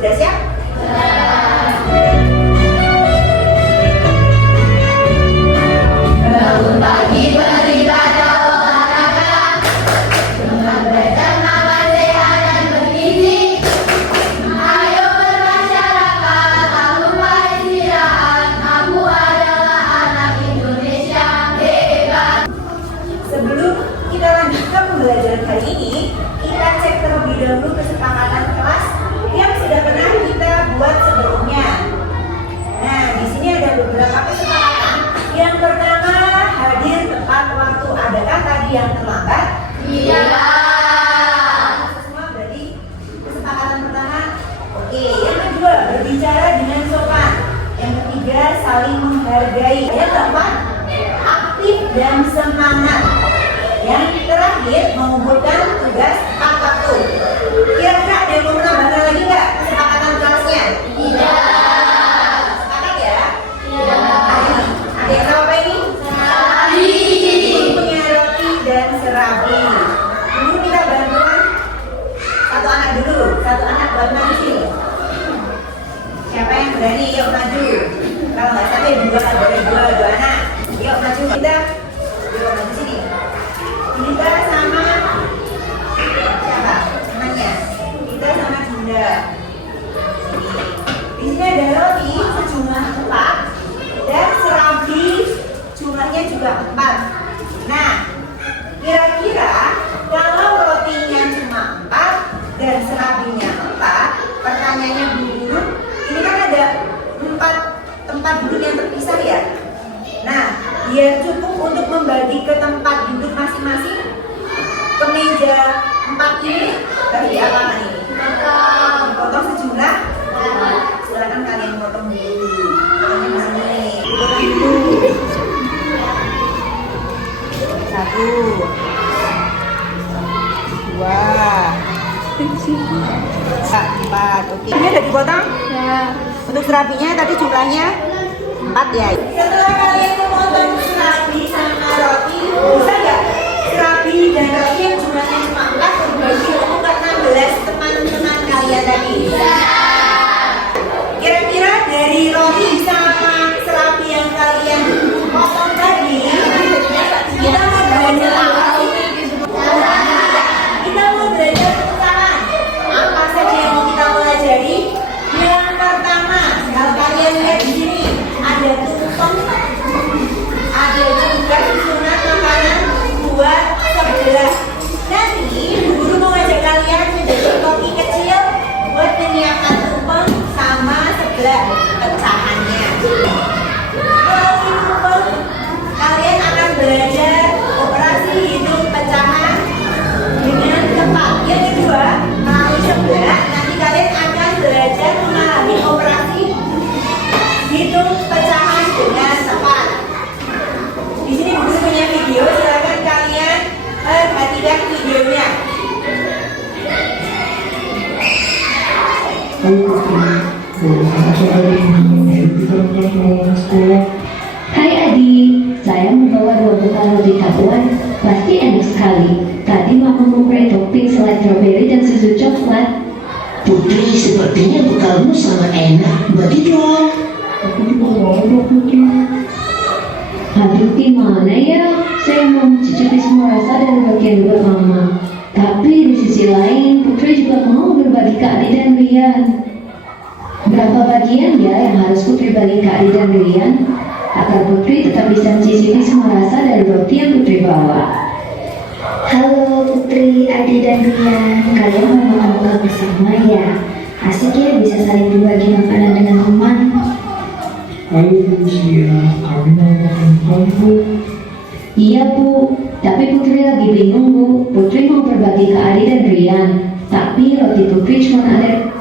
Sudah siap? Bangun pagi beribadah olahraga dengan bertenaga sehat dan bergizi. Ayo bermasyarakat, tak lupa istirahat. Aku adalah anak Indonesia hebat. Sebelum kita lanjut ke pembelajaran kali ini, kita cek terlebih dahulu kesepakatan kelas yang sudah pernah kita buat sebelumnya. Nah, di sini ada beberapa kesepakatan. Yang pertama, hadir tepat waktu. Adakah tadi yang terlambat? Iya. Semua berarti kesepakatan pertama. Oke, yang kedua, berbicara dengan sopan. Yang ketiga, saling menghargai. Yang keempat, aktif dan semangat. Yang terakhir, mengumpulkan tugas tepat waktu. Kira-kira ada yang mau menambahkan lagi nggak kesepakatan kelasnya? Tidak. Sepakat ya? Iya. Ada yang tahu apa ini? Punya roti dan serabi. Dulu kita bantuan satu anak dulu, satu anak buat maju sini. Siapa yang berani? Yuk maju. Kalau nggak sampai dua anak. Yuk maju kita. Yuk maju sini. Kita sama siapa? Temannya. Kita sama Dinda. Di sini ada roti sejumlah 4 dan serabi jumlahnya juga 4. Nah, kira-kira kalau rotinya cuma 4 dan serabinya 4, pertanyaannya Bu Guru, ini kan ada 4 tempat duduk yang terpisah ya. Nah, biar cukup untuk membagi ke tempat duduk masing-masing, ke meja 4 ini tadi apa nih? Potong sejumlah. Silakan kalian potong dulu. Potongnya di sini. Potong dulu. 1, 2, 4. Oke. Ini udah dipotong? Ya. Untuk serabinya tadi jumlahnya 4 ya. Setelah kalian memotong serabi sama roti, bisa nggak serabi dan roti yang jumlahnya cuma 4 berbagi untuk 16 teman-teman kalian tadi? Bisa. Kira-kira dari roti sama serabi yang kalian potong tadi, kita mau belajar apa sih? Kita mau belajar pecahan. Apa saja yang mau kita pelajari? Yang pertama, kalau kalian lihat di sini ada tumpeng, ada juga susunan makanan buat sebelah. Nanti Bu Guru mau ngajak kalian menjadi koki kecil buat menyiapkan tumpeng sama sebelah pecahannya. Melalui tumpeng, kalian akan belajar operasi hitung pecahan dengan tepat. Yang kedua, melalui sebelah, nanti kalian akan belajar memahami operasi hitung pecahan dengan tepat. Di sini Bu Guru punya video, silakan kalian perhatikan videonya. Hai Adi, saya membawa 2 bekal roti tabuan, pasti enak sekali. Tadi mama memberi topping selai strawberry dan susu coklat. Putri, sepertinya bekalmu sangat enak. Bagi dong. Aku juga mau Putri. Aduh, gimana ya? Saya mau mencicipi semua rasa dan bagian buat mama. Tapi di sisi lain, Putri juga mau berbagi ke Adi dan Rian. Berapa bagian ya yang harus Putri bagi ke Adi dan Rian? Agar Putri tetap bisa mencicipi semua rasa dari roti yang Putri bawa. Halo Putri, Adi dan Rian, kalian mau makan buka bersama ya? Asik ya bisa saling berbagi makanan dengan teman. Halo Lucia, kami mau makan Bu. Iya Bu, tapi Putri lagi bingung Bu. Putri mau berbagi ke Adi dan Rian, tapi roti Putri cuma ada.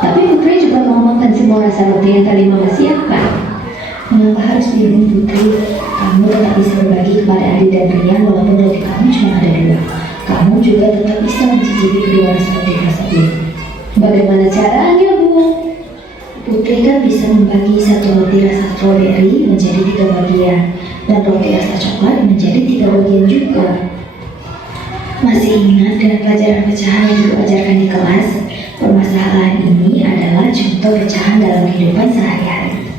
Tapi Putri juga mau makan semua rasa roti yang tadi Mama siapkan. Mengapa harus bingung Putri? Kamu tetap bisa berbagi kepada Adi dan Rian walaupun roti kamu cuma ada 2. Kamu juga tetap bisa mencicipi kedua rasa roti tersebut. Bagaimana caranya Bu? Putri kan bisa membagi satu roti rasa strawberry menjadi 3 bagian dan roti rasa coklat menjadi 3 bagian juga. Masih ingat dengan pelajaran pecahan yang diajarkan di kelas? Permasalahan ini adalah contoh pecahan dalam kehidupan sehari-hari.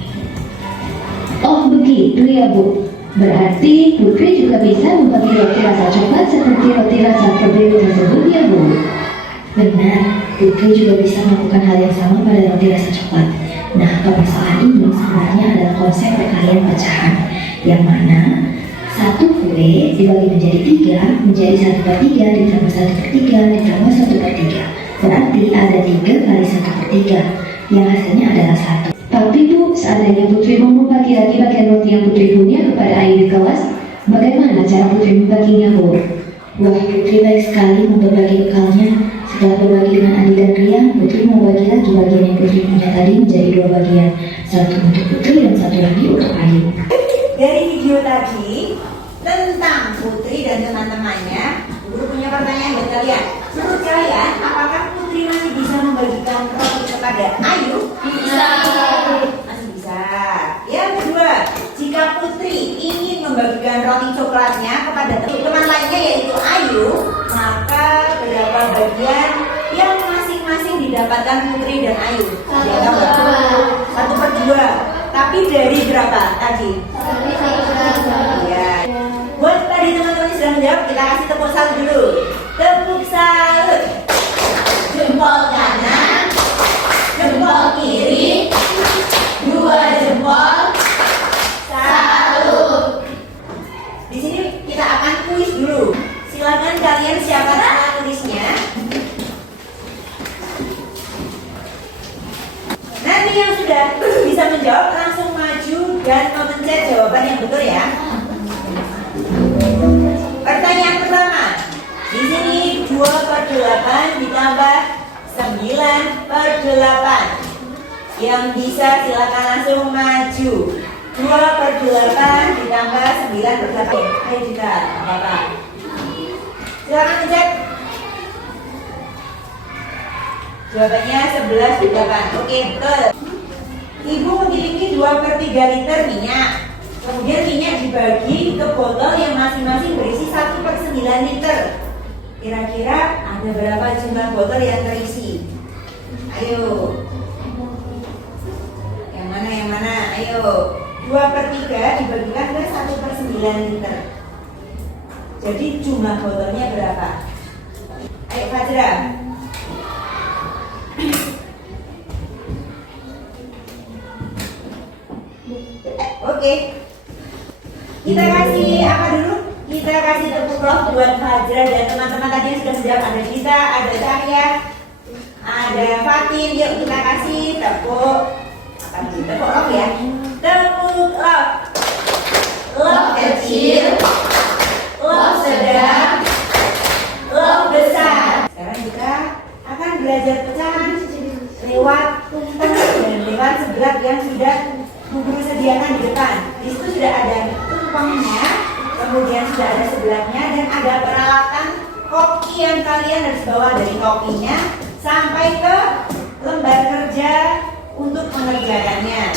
Oh begitu ya Bu. Berarti Putri juga bisa membagi roti rasa coklat seperti roti rasa strawberry tersebut ya Bu? Benar, Putri juga bisa melakukan hal yang sama pada roti rasa coklat. Nah, permasalahan ini sebenarnya adalah konsep perkalian pecahan, yang mana satu kue dibagi menjadi 3 menjadi 1/3 ditambah 1/3 ditambah 1/3. Berarti ada 3 kali 1/3, yang hasilnya adalah 1. Tapi Bu, seandainya Putri mau membagi lagi bagian roti yang Putri punya kepada Ayu di kelas, bagaimana cara Putri membaginya Bu? Wah, Putri baik sekali mau berbagi bekalnya. Setelah berbagi dengan Adi dan Rian, Putri mau bagi lagi bagian yang Putri punya tadi menjadi 2 bagian. Satu untuk Putri dan satu lagi untuk Ayu. Dari video tadi tentang Putri dan teman-temannya, Guru punya pertanyaan buat kalian. Menurut kalian, apakah Putri masih bisa membagikan roti kepada Ayu? Bisa. Masih bisa. Yang kedua, jika Putri ingin membagikan roti coklatnya kepada teman lainnya yaitu Ayu, maka berapa bagian yang masing-masing didapatkan Putri dan Ayu? Dia tahu nggak? 1/2. Tapi dari berapa tadi? Ya. Buat tadi teman-teman yang sudah menjawab, kita kasih tepuk salut dulu. Tepuk salut. Jempol kanan, jempol kiri, 2 jempol. Salut. Di sini kita akan kuis dulu. Silakan kalian siapkan alat tulisnya. Nanti yang sudah bisa menjawab langsung maju dan memencet jawaban yang betul ya. Pertanyaan pertama. Di sini 2/8 ditambah 9/8. Yang bisa silakan langsung maju. 2/8 ditambah 9/8. Ayo kita apa? Silakan pencet. Jawabannya 11/8. Oke, betul. Ibu memiliki 2/3 liter minyak. Kemudian minyak dibagi ke botol yang masing-masing berisi 1/9 liter. Kira-kira ada berapa jumlah botol yang terisi? Ayo. Yang mana? Ayo. 2/3 dibagikan ke 1/9 liter. Jadi jumlah botolnya berapa? Ayo Fajra. Oke. Kita kasih apa dulu? Kita kasih tepuk roh buat Fajra dan teman-teman tadi yang sudah menjawab. Ada Gita, ada Cahya, ada Fatin. Yuk kita kasih tepuk apa nih? Tepuk roh ya. Tepuk roh. Roh kecil, roh sedang, roh besar. Sekarang kita akan belajar pecahan lewat tumpeng dan lewat sebelah yang sudah guru sediakan di depan. Di situ sudah ada tumpengnya, kemudian sudah ada sebelahnya dan ada peralatan kopi yang kalian harus bawa dari kopinya sampai ke lembar kerja untuk mengerjakannya.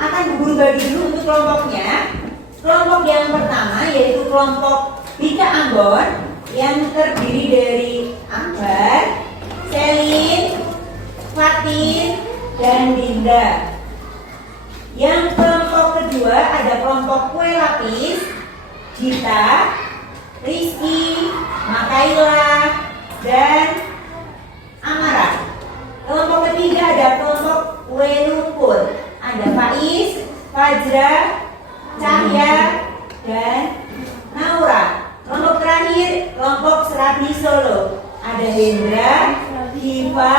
Akan guru bagi dulu untuk kelompoknya. Kelompok yang pertama yaitu kelompok Bika Ambon yang terdiri dari Akbar, Selin, Fatin, dan Dinda. Yang kelompok kedua ada kelompok Kue Lapis, Gita, Rizky, Makaila, dan Amara. Kelompok ketiga ada kelompok Kue Lumpur, ada Faiz, Fajra, Cahya, dan Naura. Kelompok terakhir kelompok Serabi Solo, ada Hendra, Hiva,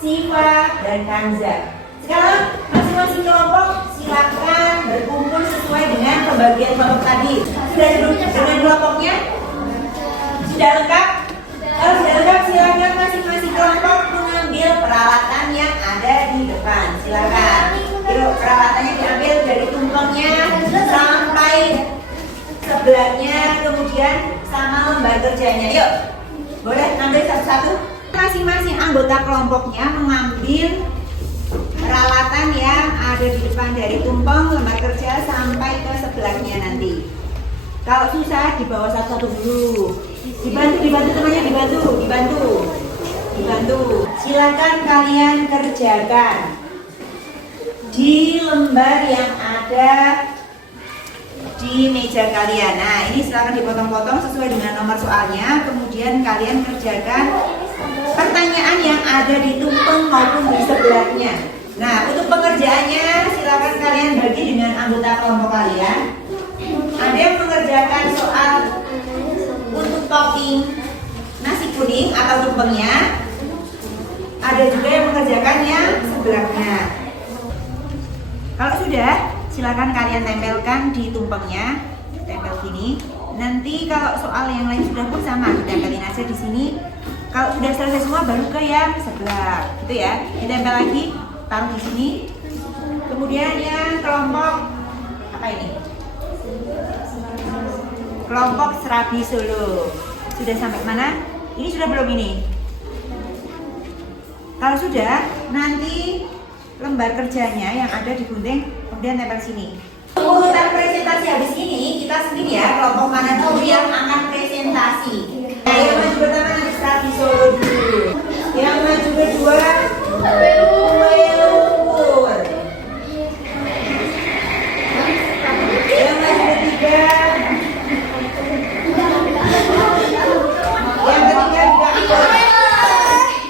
Siva, dan Kanza. Sekarang masing-masing kelompok silakan berkumpul sesuai dengan pembagian kelompok tadi. Sudah dengan kelompoknya? Sudah lengkap? Kalau sudah lengkap silakan masing-masing kelompok mengambil peralatan yang ada di depan. Silakan. Yuk, peralatannya diambil dari tumpengnya sampai sebelahnya, kemudian sama lembar kerjanya. Yuk, boleh ambil satu-satu. Masing-masing anggota kelompoknya mengambil peralatan yang ada di depan dari tumpeng, lembar kerja sampai ke sebelahnya nanti. Kalau susah dibawa satu-satu dulu. Dibantu temannya, dibantu. Silakan kalian kerjakan di lembar yang ada di meja kalian. Nah, ini silakan dipotong-potong sesuai dengan nomor soalnya. Kemudian kalian kerjakan pertanyaan yang ada di tumpeng maupun di sebelahnya. Nah, untuk pengerjaannya silakan kalian bagi dengan anggota kelompok kalian. Ada yang mengerjakan soal untuk topping nasi kuning atau tumpengnya. Ada juga yang mengerjakan yang sebelahnya. Kalau sudah, silakan kalian tempelkan di tumpengnya, tempel sini. Nanti kalau soal yang lain sudah pun sama, ditempelin aja di sini. Kalau sudah selesai semua, baru ke yang sebelah, gitu ya. Ditempel lagi, taruh di sini. Kemudian yang kelompok apa ini? Kelompok Serabi Solo. Sudah sampai mana? Ini sudah belum ini? Kalau sudah, nanti lembar kerjanya yang ada di gunting kemudian tempel sini. Urutan presentasi habis ini kita sendiri ya, kelompok mana dulu yang akan presentasi. Nah, yang maju pertama nanti Serabi Solo dulu. Yang maju kedua kue lumpur. Yang maju ketiga juga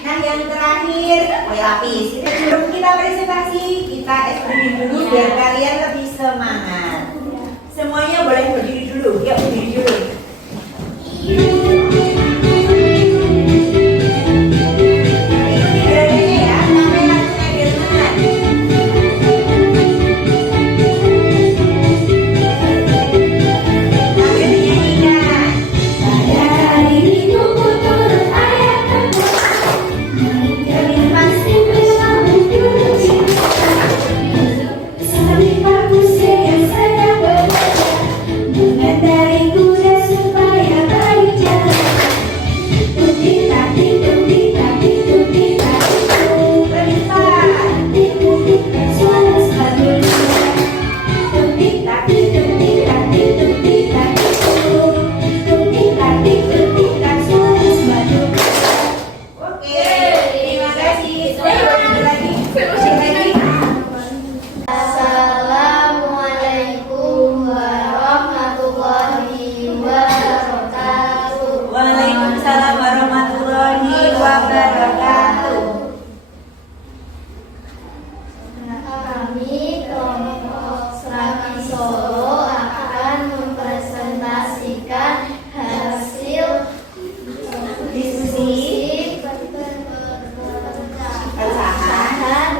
nah, yang terakhir kue lapis. Sebelum kita presentasi, kita berdiri dulu biar kalian lebih semangat. Semuanya boleh berdiri dulu. Yuk, berdiri dulu. Ikuti gerakannya ya, sampai langsung biar semangat. Sambil dinyanyikan. Pada hari itu ku turut ayat kami masih bersama dulu cinta. Sampai aku yang sedang bekerja mengendari kuda supaya baik jalan. Tuti-tati, tuti-tati, tuti-tati, tuti-tati, suara sepatunya. Tuti-tati, tuti-tati, tuti-tati, tuti-tati, tuti-tati, suara sepatunya. Oke, terima kasih. Selamat lagi. Lagi. Assalamualaikum warahmatullahi wabarakatuh. Waalaikumsalam warahmatullahi wabarakatuh. Kami kelompok Serabi Solo akan mempresentasikan hasil Diskusi pecahan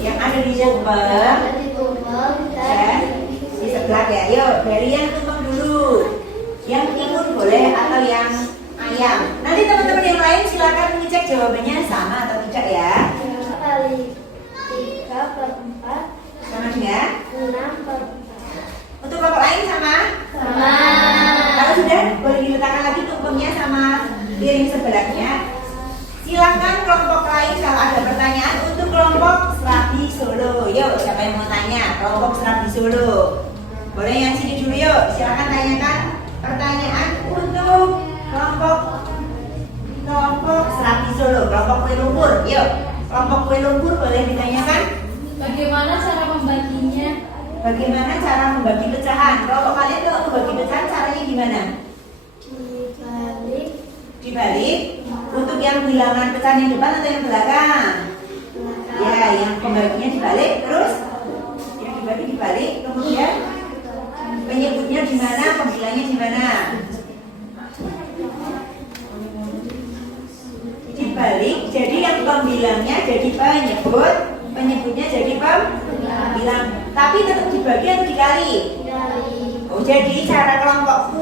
yang ada di tumpeng di tumpeng dan di sebelah ya. Yuk, dari yang tumpeng dulu. Yang timun boleh atau yang ayam. Nanti teman-teman yang lain silakan mengecek jawabannya sama atau tidak ya. kali 3/4 Sama dengan 6/4 untuk kelompok lain sama. sama. Kalau sudah, boleh diletakkan lagi tumpengnya sama piring sebelahnya. Silakan kelompok lain kalau ada pertanyaan untuk kelompok Serabi Solo. Yuk, siapa yang mau tanya? Kelompok Serabi Solo. Boleh yang sini dulu yuk. Silakan tanyakan pertanyaan untuk kelompok Serabi Solo, kelompok kue lumpur. Yuk, kelompok kue lumpur boleh ditanyakan. Bagaimana cara membaginya? Bagaimana cara membagi pecahan? Kelompok kalian kalau membagi pecahan caranya gimana? Dibalik Dibalik. Untuk yang bilangan pecahan yang depan atau yang belakang? Ya, yang pembaginya dibalik, terus yang dibagi dibalik, kemudian penyebutnya di mana, pembilangnya di mana? Dibalik, jadi yang pembilangnya jadi penyebut, penyebutnya jadi pembilang. Tapi tetap dibagi atau dikali? Oh, jadi cara kelompok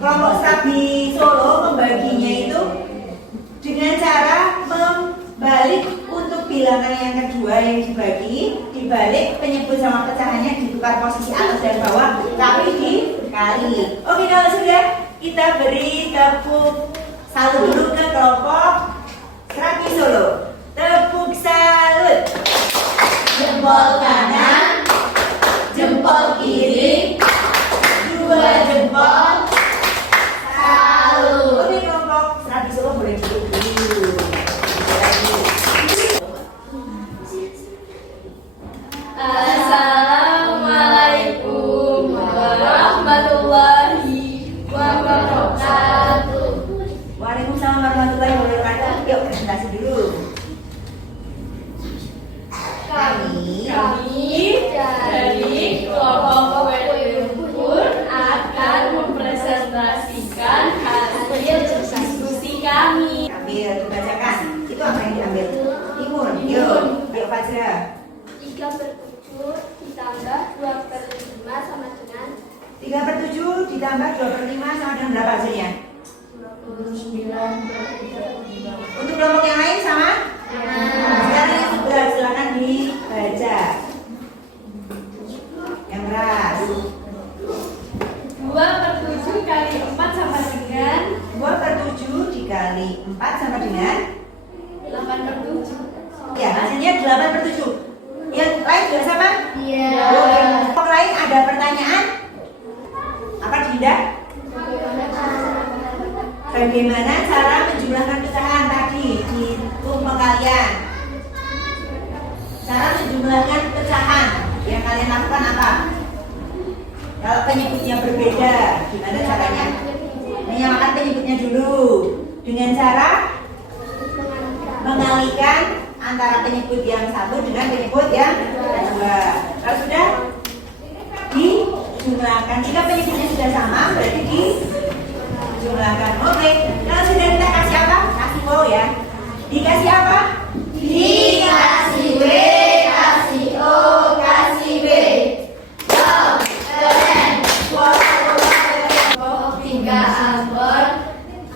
kelompok Serabi Solo membaginya itu dengan cara membalik untuk bilangan yang kedua yang dibalik penyebut sama pecahannya ditukar posisi atas dan bawah tapi dikali. Oke, kalau sudah kita beri tepuk salut dulu ke kelompok Serabi Solo. Tepuk salut. Jempol kanan, jempol kiri, dua jempol. Salut. Oke, kelompok Serabi Solo boleh duduk dulu. Yuk presentasi dulu. Kami dari kelompok Wellington akan mempresentasikan hasil diskusi kami. Ambil, dibacakan. Itu apa yang diambil? Timun. Yuk, Fajra. 3/7 ditambah 2/5 sama dengan 3/7 ditambah 2/5 sama dengan berapa hasilnya? 29/3. Untuk kelompok yang lain sama? Sekarang yang sebelah silakan dibaca. Yang keras. 2/7 kali 4 sama dengan 2/7 dikali 4 sama dengan 8/7. ya hasilnya 8/7. Yang lain juga sama? Iya. Kelompok lain ada pertanyaan? Apa Dinda? Bagaimana cara menjumlahkan pecahan tadi di tumpeng kalian? Cara menjumlahkan pecahan yang kalian lakukan apa? Kalau penyebutnya berbeda, gimana caranya? Menyamakan penyebutnya dulu dengan cara mengalihkan antara penyebut yang satu dengan penyebut yang kedua. Kalau sudah dijumlahkan, jika penyebutnya sudah sama berarti dijumlahkan. Oke, kalau sudah kita kasih apa? Kasih wow ya. Dikasih apa? Dikasih B, kasih O, kasih B. Wow, keren. Tiga Ambon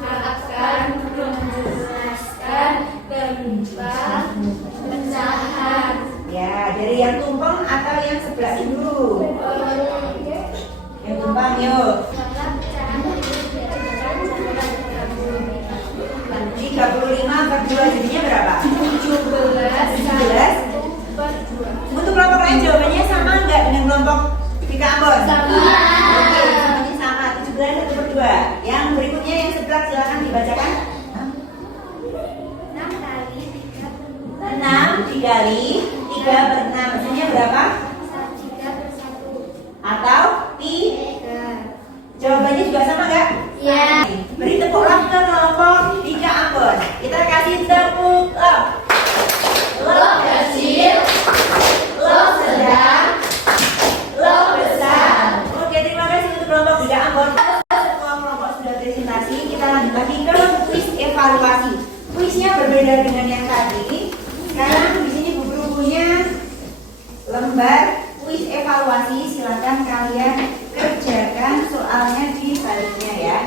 akan merumuskan tentang pecahan. Ya, dari yang tumpeng atau yang sebelah dulu? Yang tumpeng yuk. 35/2 jadinya berapa? 17. Untuk kelompok lain jawabannya sama nggak dengan kelompok Tika Ambon? Sama. Oke, semuanya sama. 17/2. Yang berikutnya yang sebelah silakan dibacakan. 6 dikali 3/6 hasilnya berapa? 3/1. Atau pi? Jawabannya juga sama nggak? Iya. Beri tepuk lap ke kelompok Tika Ambon. Kita kasih tepuk lap. Lo kecil, lo sedang, lo besar. Oke, terima kasih untuk kelompok Tika Ambon. Semua kelompok sudah presentasi. Kita lanjut lagi ke kuis evaluasi. Kuisnya berbeda dengan yang tadi. Sekarang di sini buku-bukunya lembar kuis evaluasi. Silakan kalian kerjakan soalnya di baliknya ya.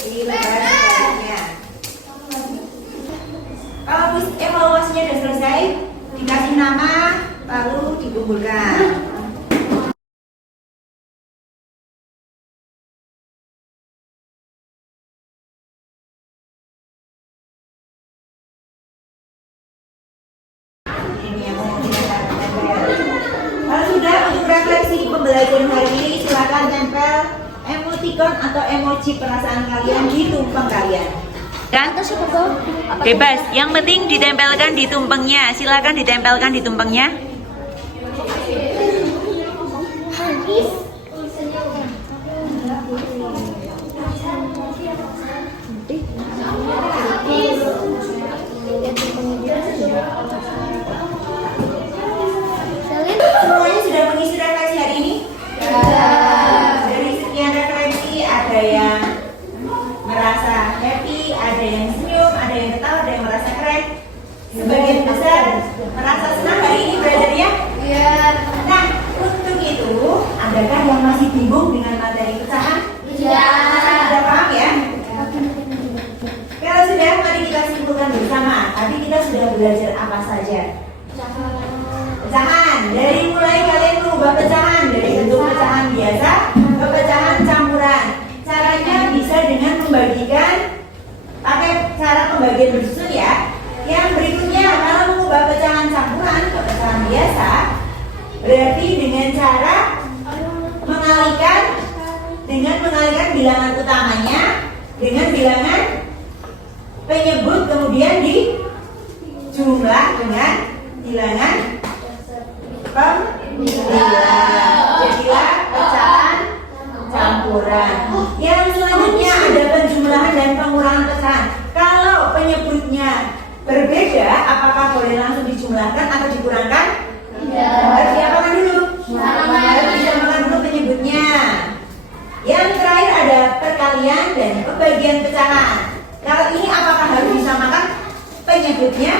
Di lembar sebaliknya. Kalau kuis evaluasinya sudah selesai, dikasih nama, lalu dikumpulkan. Ini yang mau kita tempel. Kalau sudah untuk refleksi pembelajaran hari ini, silakan tempel emoticon atau emoji perasaan kalian di tumpeng kalian. Kan? Bebas, yang penting ditempelkan di tumpengnya. Silakan ditempelkan di tumpengnya. Semuanya sudah mengisi refleksi hari ini? Dari sekian refleksi ada yang merasa happy, ada yang senyum, ada yang ketawa, ada yang merasa keren. Sebagian besar merasa senang hari ini belajarnya. Iya. Nah, untuk itu, adakah yang masih bingung dengan materi pecahan? Iya. Sudah paham ya? Kalau sudah, mari kita simpulkan bersama. Tadi kita sudah belajar apa saja? Pecahan. Dari mulai kalian mengubah pecahan dari bentuk pecahan biasa ke pecahan campuran. Caranya bisa dengan membagikan pakai cara pembagian bersusun ya. Yang berikutnya, kalau mengubah pecahan campuran ke pecahan biasa, berarti dengan cara mengalihkan bilangan utamanya dengan bilangan penyebut, kemudian dijumlah dengan bilangan pembilang. Jadilah pecahan campuran. Yang selanjutnya ada penjumlahan dan pengurangan pecahan. Kalau penyebutnya berbeda, apakah boleh langsung dijumlahkan atau dikurangkan? Harus diapakan dulu? Harus disamakan dulu penyebutnya. Yang terakhir ada perkalian dan pembagian pecahan. Kalau ini apakah harus disamakan penyebutnya?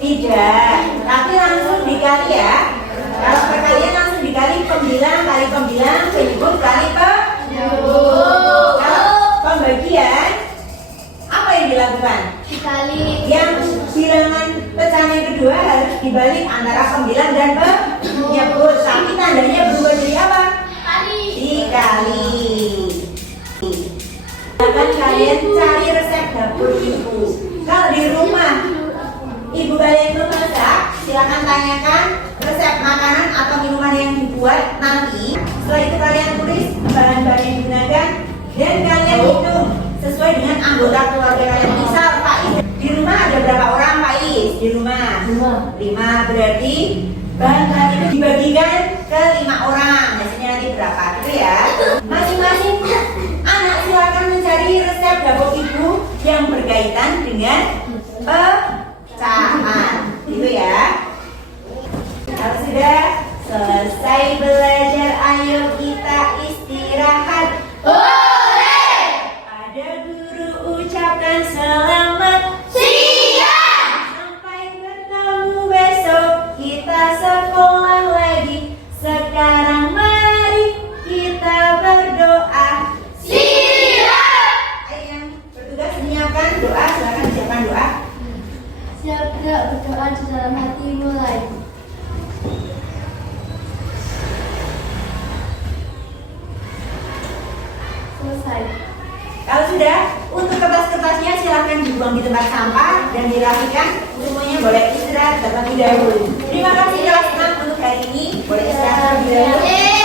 Tidak, tapi langsung dikali ya. Kalau perkalian langsung dikali pembilang kali pembilang, penyebut kali penyebut. Kalau pembagian, apa yang dilakukan? Dikali. Yang bilangan pecahan yang kedua harus dibalik antara pembilang dan penyebut. Tapi tandanya berubah jadi apa? Dikali. Akan kalian cari resep dapur ibu. Kalau di rumah ibu kalian belum masak, silakan tanyakan resep makanan atau minuman yang dibuat nanti. Setelah itu kalian tulis bahan-bahan yang digunakan dan kalian hitung sesuai dengan anggota keluarga kalian. Misal Pak Is, di rumah ada berapa orang Pak Is? Di rumah 5, berarti bahan-bahan itu dibagikan ke 5 orang. Hasilnya nanti berapa gitu ya. Masing-masing anak silakan mencari resep dapur ibu yang berkaitan dengan pecahan gitu ya. Kalau sudah selesai belajar, ayo kita istirahat. Boleh. Pada guru ucapkan selamat Siap. sampai ketemu besok. Kita sekolah lagi. Sekarang mari kita berdoa. Siap. Ayo yang bertugas menyiapkan doa, silakan siapkan doa. Siap gak berdoa di dalam hati mulai. Selesai. Kalau sudah, untuk kertas-kertasnya silahkan dibuang di tempat sampah dan dirapikan. Semuanya boleh istirahat terlebih dahulu. Terima kasih kelas 6 untuk hari ini. Boleh istirahat terlebih dahulu.